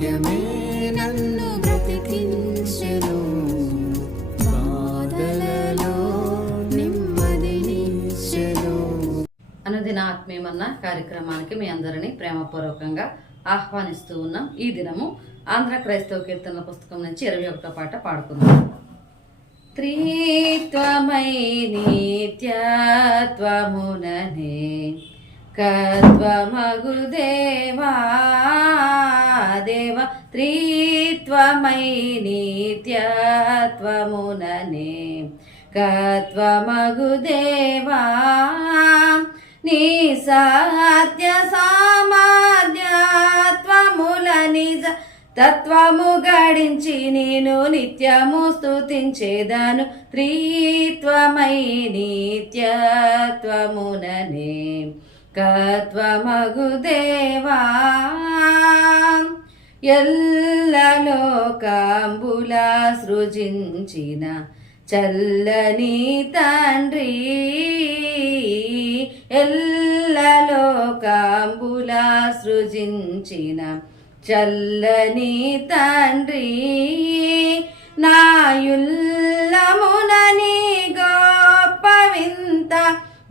వాక్యమే నన్ను బ్రతికించెను. బాధలలో నెమ్మదినిచ్చెను అనుదిన ఆత్మీయమన్న కార్యక్రమానికి మీ అందరినీ ప్రేమపూర్వకంగా ఆహ్వానిస్తూ ఉన్నాం. ఈ దినము ఆంధ్ర క్రైస్తవ కీర్తనల పుస్తకం నుంచి ఇరవై ఒకటో పాట పాడుకుందాం. త్రీత్వమై నిత్యత్వముననే కత్వమగు దేవా దేవ త్రీత్వమై నిత్యత్వముననే. కత్వమగు దేవా నీ సాధ్య సామాధ్యత్వముల నిజ తత్వము గడించి నేను నిత్యము స్థుతించేదాను త్రీత్వమై నిత్యత్వముననే. కత్వమగుదేవా దేవా ఎల్లలోకంబుల సృజించిన చల్లని తండ్రి ఎల్లలోకంబుల సృజించిన చల్లని తండ్రి నాయుల్లమునని గొప్ప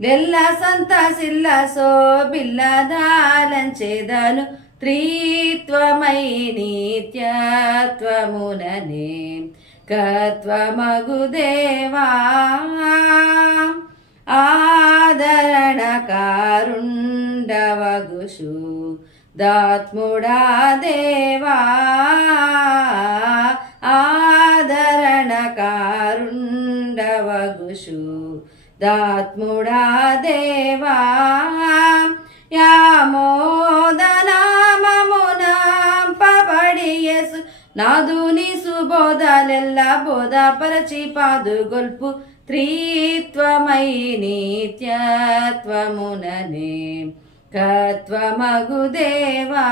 వింత వెల్ల సంత సిల్ల సో బిల్లదాలంచేదను త్రీత్వమై నిత్యత్వముననే కత్వమగుదేవా ఆదరణ కారుండవగుషు దాత్ముడా దేవా. ఆదరణ కారుండవగుషు దాత్ముడా దేవా యామోదనామమున పబడియసు నాదుని సుబోధలెల్ల బోధపరచి పాదుగొల్పు. త్రీత్వమై నిత్యత్వముననే కత్వమగు దేవా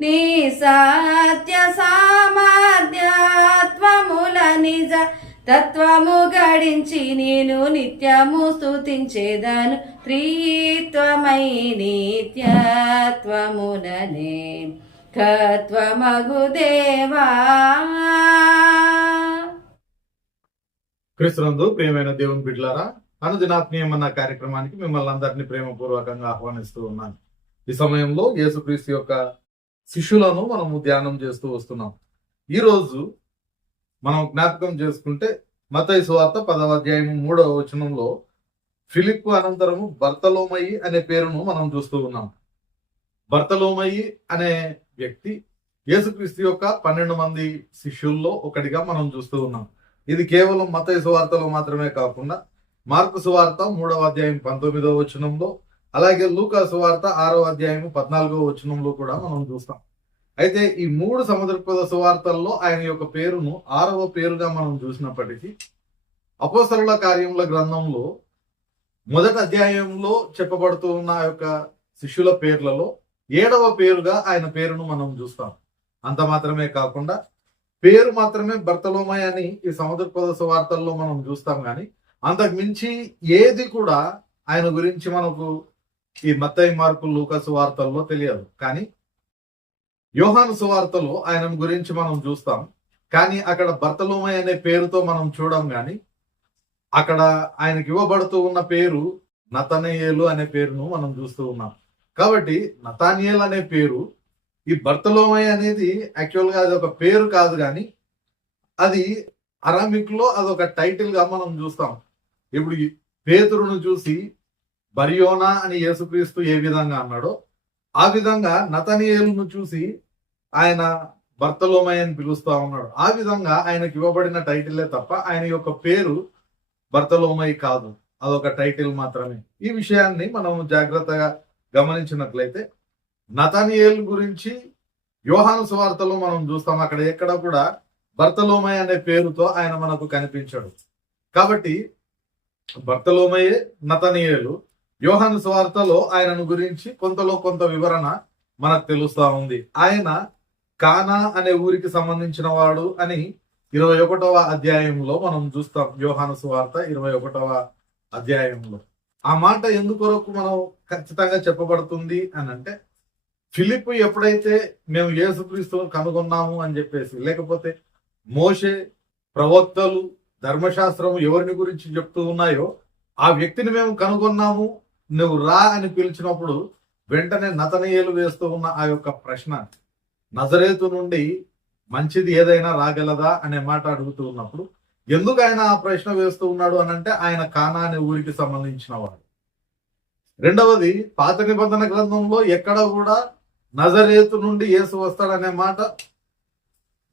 నీ సత్య సామర్థ్యత్వముల నిజ తత్వము గడించి నేను నిత్యము స్తుతించేదాను. త్రీత్వమై నిత్యత్వముననే కత్వమగు దేవా. క్రీస్తునందు ప్రియమైన దేవుని బిడ్డలారా అనుదినాత్మీయమన్న కార్యక్రమానికి మిమ్మల్ని అందరినీ ప్రేమపూర్వకంగా ఆహ్వానిస్తూ ఉన్నాను. ఈ సమయంలో యేసుక్రీస్తు యొక్క శిష్యులను మనము ధ్యానం చేస్తూ వస్తున్నాం. ఈరోజు మనం జ్ఞాపకం చేసుకుంటే మతయి సువార్త పదవ అధ్యాయం మూడవ వచనంలో ఫిలిప్ అనంతరము భర్తలోమయి అనే పేరును మనం చూస్తూ ఉన్నాం. భర్తలోమయ్యి అనే వ్యక్తి యేసుక్రీస్తు యొక్క పన్నెండు మంది శిష్యుల్లో ఒకటిగా మనం చూస్తూ ఉన్నాం. ఇది కేవలం మత సువార్తలో మాత్రమే కాకుండా మార్కు సువార్త మూడవ అధ్యాయం పంతొమ్మిదవ వచనంలో అలాగే లూకా సువార్త ఆరో అధ్యాయం పద్నాలుగో వచనంలో కూడా మనం చూస్తాం. అయితే ఈ మూడు సముద్రపద సువార్తల్లో ఆయన యొక్క పేరును ఆరవ పేరుగా మనం చూసినప్పటికీ అపోసరుల కార్యముల గ్రంథంలో మొదటి అధ్యాయంలో చెప్పబడుతూ ఉన్న యొక్క శిష్యుల పేర్లలో ఏడవ పేరుగా ఆయన పేరును మనం చూస్తాం. అంత మాత్రమే కాకుండా పేరు మాత్రమే భర్తలోమయ అని ఈ సముద్రపద సువార్తల్లో మనం చూస్తాం కానీ అంతకు మించి ఏది కూడా ఆయన గురించి మనకు ఈ మత్తయి మార్పు లూకసు వార్తల్లో తెలియదు. కానీ యోహాను సువార్తలో ఆయన గురించి మనం చూస్తాం. కానీ అక్కడ భర్తలోమై అనే పేరుతో మనం చూడం కానీ అక్కడ ఆయనకి ఇవ్వబడుతూ ఉన్న పేరు నతనయేలు అనే పేరును మనం చూస్తూ ఉన్నాం. కాబట్టి నతానియల్ అనే పేరు ఈ భర్తలోమై అనేది యాక్చువల్గా అది ఒక పేరు కాదు కానీ అది అరామిక్లో అదొక టైటిల్గా మనం చూస్తాం. ఇప్పుడు ఈ పేతురును చూసి బరియోనా అని యేసుక్రీస్తు ఏ విధంగా అన్నాడో ఆ విధంగా నతనియేలును చూసి ఆయన భర్తలోమయ్య అని పిలుస్తా ఉన్నాడు. ఆ విధంగా ఆయనకి ఇవ్వబడిన టైటిలే తప్ప ఆయన యొక్క పేరు భర్తలోమయ్య కాదు. అదొక టైటిల్ మాత్రమే. ఈ విషయాన్ని మనం జాగ్రత్తగా గమనించినట్లయితే నతనియేల్ గురించి యోహాను సువార్తలో మనం చూస్తాం. అక్కడ ఎక్కడ కూడా భర్తలోమయ్య అనే పేరుతో ఆయన మనకు కనిపించాడు. కాబట్టి భర్తలోమయే నతనియేలు. యోహాను సువార్తలో ఆయనను గురించి కొంతలో కొంత వివరణ మనకు తెలుస్తా ఉంది. ఆయన కానా అనే ఊరికి సంబంధించిన వాడు అని ఇరవై ఒకటవ అధ్యాయంలో మనం చూస్తాం. యోహాను సువార్త ఇరవై ఒకటవ అధ్యాయంలో. ఆ మాట ఎందుకొరకు మనం ఖచ్చితంగా చెప్పబడుతుంది అని అంటే ఫిలిప్ ఎప్పుడైతే మేము యేసుక్రీస్తును కనుగొన్నాము అని చెప్పేసి లేకపోతే మోషే ప్రవక్తలు ధర్మశాస్త్రం ఎవరిని గురించి చెప్తూ ఉన్నాయో ఆ వ్యక్తిని మేము కనుగొన్నాము నువ్వు రా అని పిలిచినప్పుడు వెంటనే నతనీయులు వేస్తూ ఉన్న ఆ యొక్క ప్రశ్న నజరేతు నుండి మంచిది ఏదైనా రాగలదా అనే మాట అడుగుతూ ఉన్నప్పుడు ఎందుకు ఆయన ఆ ప్రశ్న వేస్తూ ఉన్నాడు అని అంటే ఆయన కానా అనే ఊరికి సంబంధించిన వాడు. రెండవది పాత నిబంధన గ్రంథంలో ఎక్కడ కూడా నజరేతు నుండి యేసు వస్తాడనే మాట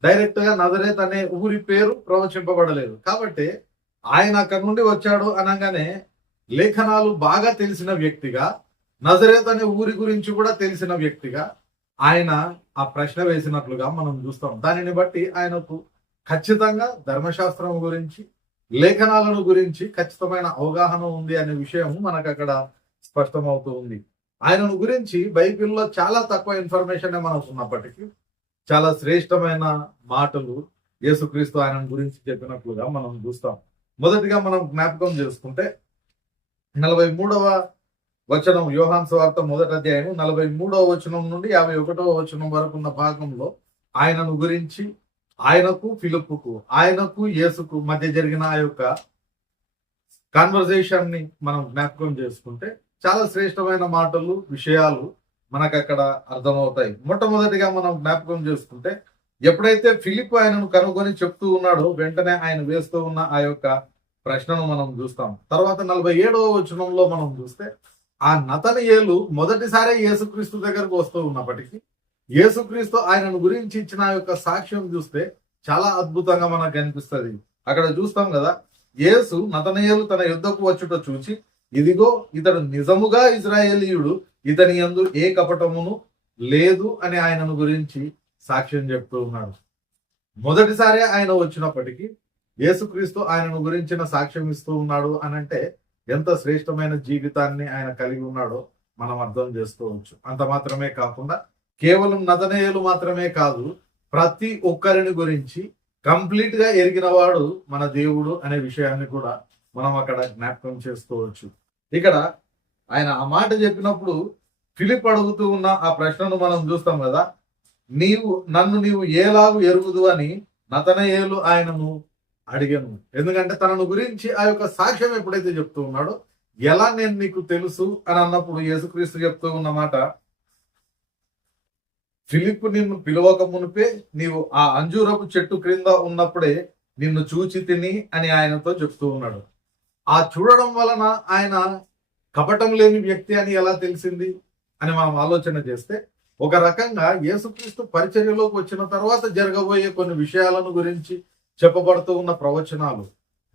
డైరెక్ట్గా నజరేత్ అనే ఊరి పేరు ప్రవచింపబడలేదు. కాబట్టి ఆయన అక్కడి నుండి వచ్చాడు అనగానే లేఖనాలు బాగా తెలిసిన వ్యక్తిగా నజరేత్ అనే ఊరి గురించి కూడా తెలిసిన వ్యక్తిగా ఆయన ఆ ప్రశ్న వేసినట్లుగా మనం చూస్తాం. దానిని బట్టి ఆయనకు ఖచ్చితంగా ధర్మశాస్త్రం గురించి లేఖనాలను గురించి ఖచ్చితమైన అవగాహన ఉంది అనే విషయం మనకు అక్కడ స్పష్టమవుతూ ఉంది. ఆయనను గురించి బైబిల్లో చాలా తక్కువ ఇన్ఫర్మేషన్ మనకు ఉన్నప్పటికీ చాలా శ్రేష్టమైన మాటలు యేసుక్రీస్తు ఆయన గురించి చెప్పినట్లుగా మనం చూస్తాం. మొదటిగా మనం జ్ఞాపకం చేసుకుంటే నలభై మూడవ వచనం యోహాన్ స్వార్థ మొదటి అధ్యాయం నలభై మూడవ వచనం నుండి యాభై ఒకటవ వచనం వరకు ఉన్న భాగంలో ఆయనను గురించి ఆయనకు ఫిలిప్పుకు ఆయనకు యేసుకు మధ్య జరిగిన ఆ యొక్క కాన్వర్జేషన్ని మనం జ్ఞాపకం చేసుకుంటే చాలా శ్రేష్టమైన మాటలు విషయాలు మనకు అక్కడ అర్థమవుతాయి. మొట్టమొదటిగా మనం జ్ఞాపకం చేసుకుంటే ఎప్పుడైతే ఫిలిప్ ఆయనను కనుగొని చెప్తూ ఉన్నాడో వెంటనే ఆయన వేస్తూ ఉన్న ఆ యొక్క ప్రశ్నను మనం చూస్తాం. తర్వాత నలభై ఏడవ వచనంలో మనం చూస్తే ఆ నతనయేలు మొదటిసారి యేసుక్రీస్తు దగ్గరకు వస్తూ ఉన్నప్పటికీ యేసుక్రీస్తు ఆయనను గురించి ఇచ్చిన ఆ యొక్క సాక్ష్యం చూస్తే చాలా అద్భుతంగా మనకు కనిపిస్తుంది అక్కడ చూస్తాం కదా యేసు నతనయేలు తన యుద్ధకు వచ్చుట చూచి ఇదిగో ఇతడు నిజముగా ఇజ్రాయేలీయుడు ఇతని యందు ఏ కపటమును లేదు అని ఆయనను గురించి సాక్ష్యం చెప్తూ ఉన్నాడు. మొదటిసారి ఆయన వచ్చినప్పటికీ యేసుక్రీస్తు ఆయనను గురించిన సాక్ష్యం ఇస్తూ ఉన్నాడు అని అంటే ఎంత శ్రేష్టమైన జీవితాన్ని ఆయన కలిగి ఉన్నాడో మనం అర్థం చేసుకోవచ్చు. అంత మాత్రమే కాకుండా కేవలం నదనేయులు మాత్రమే కాదు ప్రతి ఒక్కరిని గురించి కంప్లీట్గా ఎరిగినవాడు మన దేవుడు అనే విషయాన్ని కూడా మనం అక్కడ జ్ఞాపకం చేసుకోవచ్చు. ఇక్కడ ఆయన ఆ మాట చెప్పినప్పుడు ఫిలిప్ అడుగుతూ ఉన్న ఆ ప్రశ్నను మనం చూస్తాం కదా నీవు నన్ను నీవు ఏలాగు ఎరుగుదు అని నతనయేలు ఆయనను అడిగాను. ఎందుకంటే తనను గురించి ఆ యొక్క సాక్ష్యం ఎప్పుడైతే చెప్తూ ఉన్నాడో ఎలా నేను నీకు తెలుసు అని అన్నప్పుడు యేసుక్రీస్తు చెప్తూ ఉన్న మాట ఫిలిప్ నిన్ను పిలవక మునిపే నీవు ఆ అంజూరపు చెట్టు క్రింద ఉన్నప్పుడే నిన్ను చూచి తిని అని ఆయనతో చెప్తూ ఉన్నాడు. ఆ చూడడం వలన ఆయన కపటం లేని వ్యక్తి అని ఎలా తెలిసింది అని మనం ఆలోచన చేస్తే ఒక రకంగా యేసుక్రీస్తు పరిచర్యలోకి వచ్చిన తర్వాత జరగబోయే కొన్ని విషయాలను గురించి చెప్పబడుతూ ఉన్న ప్రవచనాలు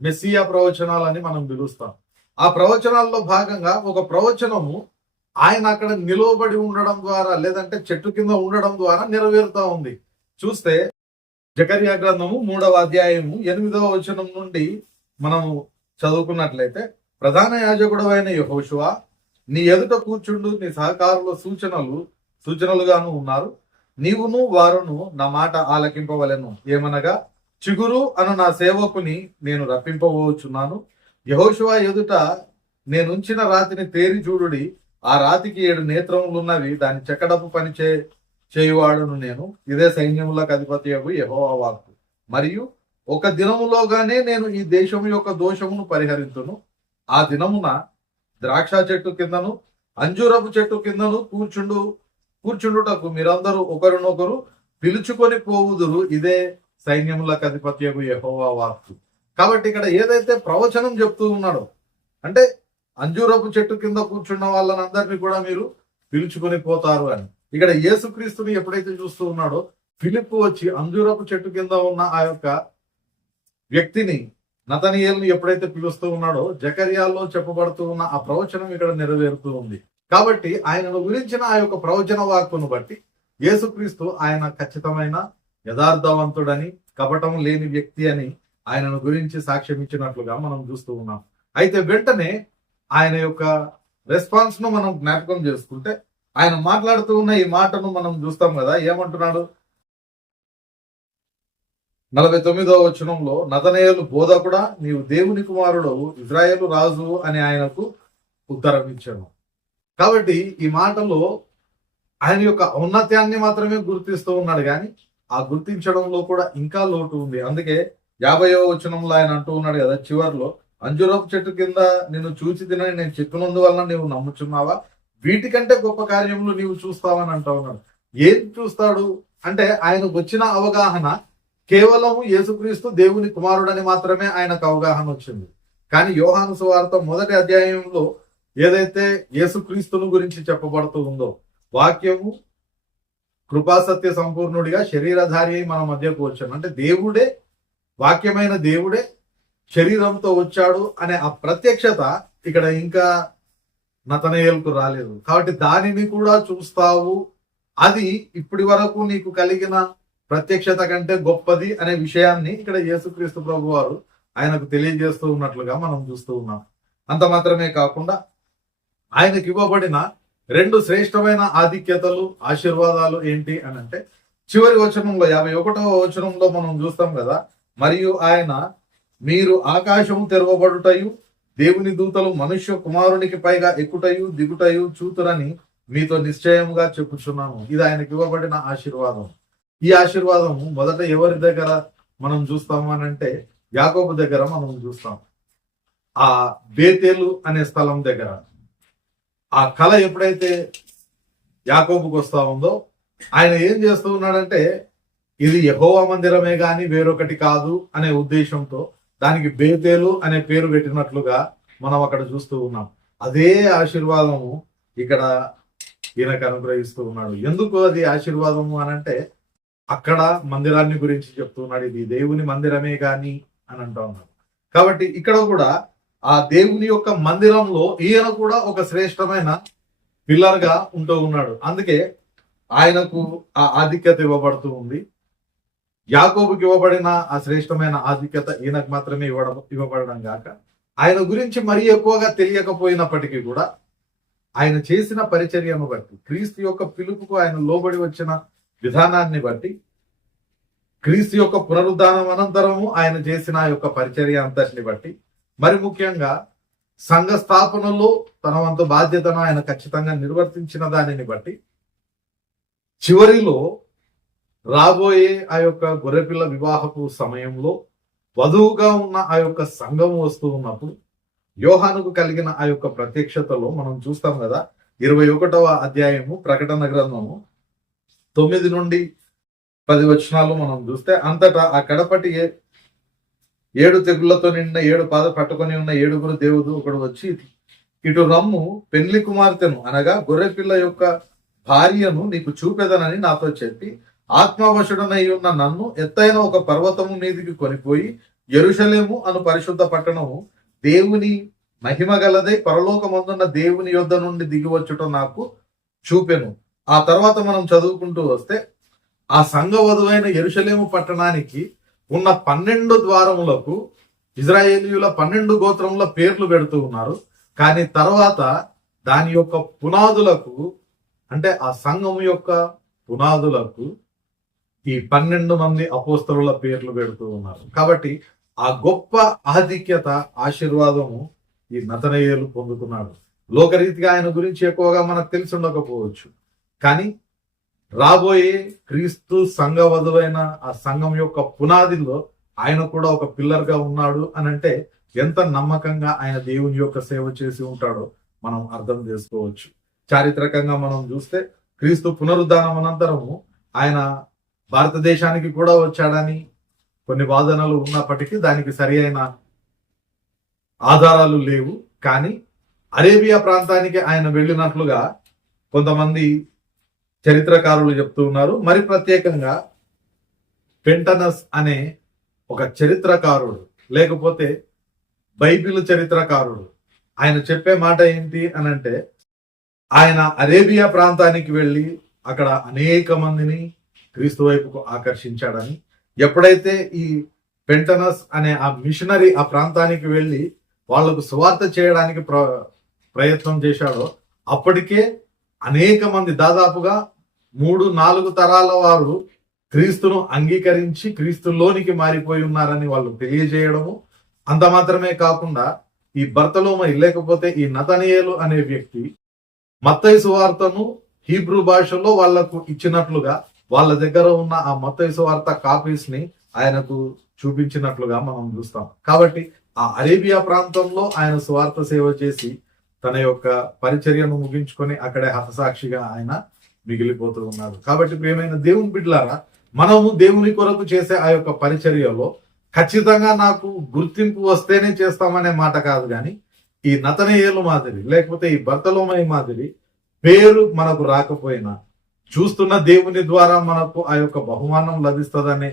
మెస్సియా ప్రవచనాలు అని మనం పిలుస్తాం. ఆ ప్రవచనాల్లో భాగంగా ఒక ప్రవచనము ఆయన అక్కడ నిలువబడి ఉండడం ద్వారా లేదంటే చెట్టు కింద ఉండడం ద్వారా నెరవేరుతా ఉంది. చూస్తే జకర్యా గ్రంథము మూడవ అధ్యాయము ఎనిమిదవ వచనం నుండి మనం చదువుకున్నట్లయితే ప్రధాన యాజకుడు అయిన యహోషువా నీ ఎదుట కూర్చుండు నీ సహకారుల సూచనలు సూచనలుగాను ఉన్నారు. నీవును వారును నా మాట ఆలకింపవలెను. ఏమనగా చిగురు అను నా సేవకుని నేను రప్పింపబోచున్నాను. యహోశివా ఎదుట నేనుంచిన రాతిని తేరి చూడుడి. ఆ రాతికి ఏడు నేత్రములున్నవి. దాని చెక్కడపు పని చే చేయువాడును నేను. ఇదే సైన్యములకు అధిపతి యహోవా వాక్కు. మరియు ఒక దినములోగానే నేను ఈ దేశము యొక్క దోషమును పరిహరించును ఆ దినమున ద్రాక్ష చెట్టు కిందను అంజూరపు చెట్టు కిందను కూర్చుండు కూర్చుండుటకు మీరందరూ ఒకరినొకరు పిలుచుకొని పోవుదురు. ఇదే సైన్యములకు అధిపత్యకు యహోవా వాక్కు. కాబట్టి ఇక్కడ ఏదైతే ప్రవచనం చెప్తూ ఉన్నాడో అంటే అంజూరపు చెట్టు కింద కూర్చున్న వాళ్ళనందరినీ కూడా మీరు పిలుచుకొని పోతారు అని. ఇక్కడ యేసుక్రీస్తుని ఎప్పుడైతే చూస్తూ ఉన్నాడో ఫిలిప్ వచ్చి అంజూరపు చెట్టు కింద ఉన్న ఆ యొక్క వ్యక్తిని నతనియల్ని ఎప్పుడైతే పిలుస్తూ ఉన్నాడో జకర్యాల్లో చెప్పబడుతూ ఉన్న ఆ ప్రవచనం ఇక్కడ నెరవేరుతూ ఉంది. కాబట్టి ఆయనను గురించిన ఆ యొక్క ప్రవచన వాక్కును బట్టి యేసుక్రీస్తు ఆయన ఖచ్చితమైన యథార్థవంతుడని కపటం లేని వ్యక్తి అని ఆయనను గురించి సాక్ష్యం ఇచ్చినట్లుగా మనం చూస్తూ ఉన్నాం. అయితే వెంటనే ఆయన యొక్క రెస్పాన్స్ను మనం జ్ఞాపకం చేసుకుంటే ఆయన మాట్లాడుతూ ఉన్న ఈ మాటను మనం చూస్తాం కదా ఏమంటున్నాడు? నలభై తొమ్మిదవ వచనంలో బోధ బోధకుడా నీవు దేవుని కుమారుడు ఇజ్రాయేల్ రాజు అని ఆయనకు ఉత్తరం ఇచ్చాను కాబట్టి ఈ మాటలో ఆయన యొక్క ఔన్నత్యాన్ని మాత్రమే గుర్తిస్తూ ఉన్నాడు కానీ ఆ గుర్తించడంలో కూడా ఇంకా లోటు ఉంది. అందుకే యాభైవ వచనంలో ఆయన అంటూ ఉన్నాడు కదా చివర్లో అంజురపు చెట్టు కింద నిన్ను చూచి తినని నేను చెప్పినందువలన నీవు నమ్ముచున్నావా? వీటికంటే గొప్ప కార్యములు నీవు చూస్తావని అంటూ ఉన్నాడు. ఏం చూస్తాడు? అంటే ఆయనకు వచ్చిన అవగాహన కేవలం యేసుక్రీస్తు దేవుని కుమారుడని మాత్రమే ఆయనకు అవగాహన వచ్చింది. కానీ యోహాను సువార్త మొదటి అధ్యాయంలో ఏదైతే యేసుక్రీస్తును గురించి చెప్పబడుతూ ఉందో వాక్యము కృపాసత్య సంపూర్ణుడిగా శరీరధారి అయి మన మధ్యకు వచ్చాడు. అంటే దేవుడే వాక్యమైన దేవుడే శరీరంతో వచ్చాడు అనే ఆ ప్రత్యక్షత ఇక్కడ ఇంకా నతనయలకు రాలేదు. కాబట్టి దానిని కూడా చూస్తావు. అది ఇప్పటి వరకు నీకు కలిగిన ప్రత్యక్షత కంటే గొప్పది అనే విషయాన్ని ఇక్కడ యేసుక్రీస్తు ప్రభు వారు ఆయనకు తెలియజేస్తూ ఉన్నట్లుగా మనం చూస్తూ ఉన్నాం. అంత మాత్రమే కాకుండా ఆయనకి ఇవ్వబడిన రెండు శ్రేష్టమైన ఆధిక్యతలు ఆశీర్వాదాలు ఏంటి అని అంటే చివరి వచనంలో యాభై ఒకటవ వచనంలో మనం చూస్తాం కదా మరియు ఆయన మీరు ఆకాశము తెరవబడుటయు దేవుని దూతలు మనుష్య కుమారునికి పైగా ఎక్కుటయు దిగుటయు చూతురని మీతో నిశ్చయముగా చెప్పుచున్నాను. ఇది ఆయనకి ఇవ్వబడిన ఆశీర్వాదం. ఈ ఆశీర్వాదం మొదట ఎవరి దగ్గర మనం చూస్తాము అని అంటే యాకోబు దగ్గర మనం చూస్తాం. ఆ బేతేలు అనే స్థలం దగ్గర. ఆ కళ ఎప్పుడైతే యాకోబుకు వస్తా ఉందో ఆయన ఏం చేస్తూ ఉన్నాడంటే ఇది యహోవా మందిరమే గాని వేరొకటి కాదు అనే ఉద్దేశంతో దానికి బేతేలు అనే పేరు పెట్టినట్లుగా మనం అక్కడ చూస్తూ ఉన్నాం. అదే ఆశీర్వాదము ఇక్కడ ఈయనకు అనుగ్రహిస్తూ ఉన్నాడు. ఎందుకు అది ఆశీర్వాదము అని అంటే అక్కడ మందిరాన్ని గురించి చెప్తున్నాడు ఇది దేవుని మందిరమే కానీ అని అంటా ఉన్నాడు. కాబట్టి ఇక్కడ కూడా ఆ దేవుని యొక్క మందిరంలో ఈయన కూడా ఒక శ్రేష్టమైన పిల్లర్గా ఉంటూ ఉన్నాడు. అందుకే ఆయనకు ఆ ఆధిక్యత ఇవ్వబడుతూ ఉంది. యాకోబుకి ఇవ్వబడిన ఆ శ్రేష్టమైన ఆధిక్యత ఈయనకు మాత్రమే ఇవ్వడం ఇవ్వబడడం గాక ఆయన గురించి మరీ ఎక్కువగా తెలియకపోయినప్పటికీ కూడా ఆయన చేసిన పరిచర్యను బట్టి క్రీస్తు యొక్క పిలుపుకు ఆయన లోబడి వచ్చిన విధానాన్ని బట్టి క్రీస్తు యొక్క పునరుద్ధానం అనంతరము ఆయన చేసిన ఆ యొక్క పరిచర్య అంతటిని బట్టి మరి ముఖ్యంగా సంఘ స్థాపనలో తన వంతు బాధ్యతను ఆయన ఖచ్చితంగా నిర్వర్తించిన దానిని బట్టి చివరిలో రాబోయే ఆ యొక్క గొర్రెపిల్ల వివాహపు సమయంలో వధువుగా ఉన్న ఆ యొక్క సంఘం వస్తూ ఉన్నప్పుడు యోహానుకు కలిగిన ఆ యొక్క ప్రత్యక్షతలో మనం చూస్తాం కదా ఇరవై ఒకటవ అధ్యాయము ప్రకటన గ్రంథము తొమ్మిది నుండి పది వచనాలు మనం చూస్తే అంతటా ఆ కడపటి ఏడు తెగుళ్ళతో నిండిన ఏడు పాద పట్టుకొని ఉన్న ఏడుగురు దేవుడు ఒకడు వచ్చి ఇటు రమ్ము పెళ్ళి కుమార్తెను అనగా గొర్రెపిల్ల యొక్క భార్యను నీకు చూపెదనని నాతో చెప్పి ఆత్మవశుడనై ఉన్న నన్ను ఎత్తైన ఒక పర్వతము మీదికి కొనిపోయి ఎరుషలేము అను పరిశుద్ధ పట్టణము దేవుని మహిమ గలదై పరలోకమందున్న దేవుని యొద్ద నుండి దిగివచ్చుట నాకు చూపెను. ఆ తర్వాత మనం చదువుకుంటూ వస్తే ఆ సంఘ వధువైన ఎరుషలేము పట్టణానికి ఉన్న పన్నెండు ద్వారములకు ఇజ్రాయేలీయుల పన్నెండు గోత్రముల పేర్లు పెడుతూ ఉన్నారు. కానీ తర్వాత దాని యొక్క పునాదులకు అంటే ఆ సంఘం యొక్క పునాదులకు ఈ పన్నెండు మంది అపోస్తరుల పేర్లు పెడుతూ ఉన్నారు. కాబట్టి ఆ గొప్ప ఆధిక్యత ఆశీర్వాదము ఈ నతనయ్యలు పొందుకున్నాడు లోకరీతిగా ఆయన గురించి ఎక్కువగా మనకు తెలిసి ఉండకపోవచ్చు. కానీ రాబోయే క్రీస్తు సంఘ వధువైన ఆ సంఘం యొక్క పునాదిలో ఆయన కూడా ఒక పిల్లర్గా ఉన్నాడు అని అంటే ఎంత నమ్మకంగా ఆయన దేవుని యొక్క సేవ చేసి ఉంటాడో మనం అర్థం చేసుకోవచ్చు. చారిత్రకంగా మనం చూస్తే క్రీస్తు పునరుద్ధానం అనంతరము ఆయన భారతదేశానికి కూడా వచ్చాడని కొన్ని వాదనలు ఉన్నప్పటికీ దానికి సరి అయిన ఆధారాలు లేవు. కానీ అరేబియా ప్రాంతానికి ఆయన వెళ్ళినట్లుగా కొంతమంది చరిత్రకారులు చెప్తూ ఉన్నారు. మరి ప్రత్యేకంగా పెంటనస్ అనే ఒక చరిత్రకారుడు లేకపోతే బైబిల్ చరిత్రకారుడు ఆయన చెప్పే మాట ఏంటి అని అంటే ఆయన అరేబియా ప్రాంతానికి వెళ్ళి అక్కడ అనేక మందిని క్రీస్తు వైపుకు ఆకర్షించాడని ఎప్పుడైతే ఈ పెంటనస్ అనే ఆ మిషనరీ ఆ ప్రాంతానికి వెళ్ళి వాళ్ళకు సువార్త చేయడానికి ప్ర ప్రయత్నం చేశాడో అప్పటికే అనేక మంది దాదాపుగా మూడు నాలుగు తరాల వారు క్రీస్తును అంగీకరించి క్రీస్తులోనికి మారిపోయి ఉన్నారని వాళ్ళు తెలియజేయడము. అంత మాత్రమే కాకుండా ఈ భర్తలోమై లేకపోతే ఈ నతనీయులు అనే వ్యక్తి మత్తయి సువార్తను హీబ్రూ భాషలో వాళ్ళకు ఇచ్చినట్లుగా వాళ్ళ దగ్గర ఉన్న ఆ మత్తయి వార్త కాపీస్ని ఆయనకు చూపించినట్లుగా మనం చూస్తాం. కాబట్టి ఆ అరేబియా ప్రాంతంలో ఆయన స్వార్థ సేవ చేసి తన యొక్క పరిచర్యను ముగించుకొని అక్కడే హతసాక్షిగా ఆయన మిగిలిపోతూ ఉన్నారు. కాబట్టి ప్రియమైన దేవుని బిడ్డలారా మనము దేవుని కొరకు చేసే ఆ యొక్క పరిచర్యలో ఖచ్చితంగా నాకు గుర్తింపు వస్తేనే చేస్తామనే మాట కాదు కానీ ఈ నతనేయులు మాదిరి లేకపోతే ఈ భర్తలోమయ మాదిరి పేరు మనకు రాకపోయినా చూస్తున్న దేవుని ద్వారా మనకు ఆ యొక్క బహుమానం లభిస్తుందనే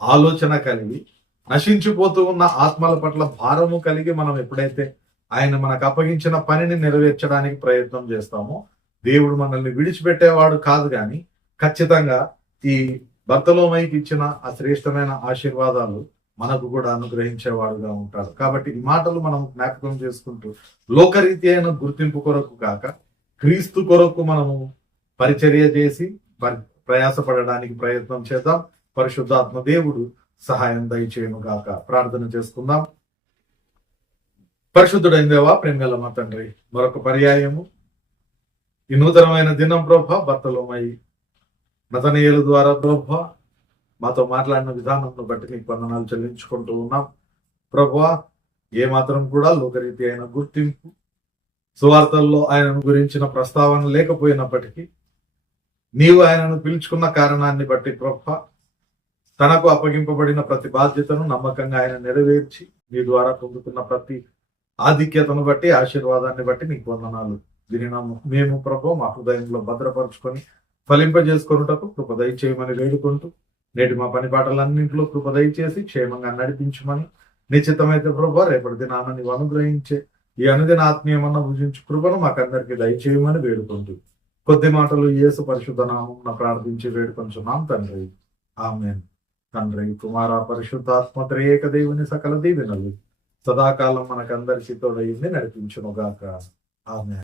ఆలోచన కలిగి నశించిపోతూ ఉన్న ఆత్మల పట్ల భారము కలిగి మనం ఎప్పుడైతే ఆయన మనకు అప్పగించిన పనిని నెరవేర్చడానికి ప్రయత్నం చేస్తామో దేవుడు మనల్ని విడిచిపెట్టేవాడు కాదు కానీ ఖచ్చితంగా ఈ భర్తలోమైకి ఇచ్చిన ఆ శ్రేష్టమైన ఆశీర్వాదాలు మనకు కూడా అనుగ్రహించేవాడుగా ఉంటాడు. కాబట్టి ఈ మాటలు మనం జ్ఞాపకం చేసుకుంటూ లోకరీతి అయిన గుర్తింపు కొరకు కాక క్రీస్తు కొరకు మనము పరిచర్య చేసి పరి- ప్రయాసపడడానికి ప్రయత్నం చేద్దాం. పరిశుద్ధాత్మ దేవుడు సహాయం దయచేయను గాక. ప్రార్థన చేసుకుందాం. పరిశుద్ధుడైన దేవా ప్రేమగల మా తండ్రి మరొక పర్యాయము ఈ నూతనమైన దినం ప్రభ భర్తలోమై నతనీయుల ద్వారా ప్రభ మాతో మాట్లాడిన విధానంను బట్టి నీకు వందనాలు చెల్లించుకుంటూ ఉన్నాం. ప్రభా ఏ మాత్రం కూడా లోకరీతి అయిన గుర్తింపు సువార్తల్లో ఆయనను గురించిన ప్రస్తావన లేకపోయినప్పటికీ నీవు ఆయనను పిలుచుకున్న కారణాన్ని బట్టి ప్రభ తనకు అప్పగింపబడిన ప్రతి బాధ్యతను నమ్మకంగా ఆయన నెరవేర్చి నీ ద్వారా పొందుతున్న ప్రతి ఆధిక్యతను బట్టి ఆశీర్వాదాన్ని బట్టి నీకు వందనాలు దీనిని మేము ప్రభు మా హృదయంలో భద్రపరుచుకొని ఫలింపజేసుకొనుటకు కృప దయచేయమని వేడుకుంటూ నేటి మా పని పాటలన్నింటిలో కృప దయచేసి క్షేమంగా నడిపించమని నిశ్చితమైతే ప్రభు రేపటి దినాన్ని నీవు అనుగ్రహించే ఈ అనుదిన ఆత్మీయమన్న భుజించు కృపను మాకందరికీ దయచేయమని వేడుకుంటూ కొద్ది మాటలు యేసు పరిశుద్ధ నామం ప్రార్థించి వేడుకొంచున్నాం తండ్రి. ఆమె తండ్రి కుమార పరిశుద్ధాత్మ త్రియేక దేవుని సకల దీవెనలు సదాకాలం మనకందరికీ తోడయింది నడిపించునుగాక. ఆమె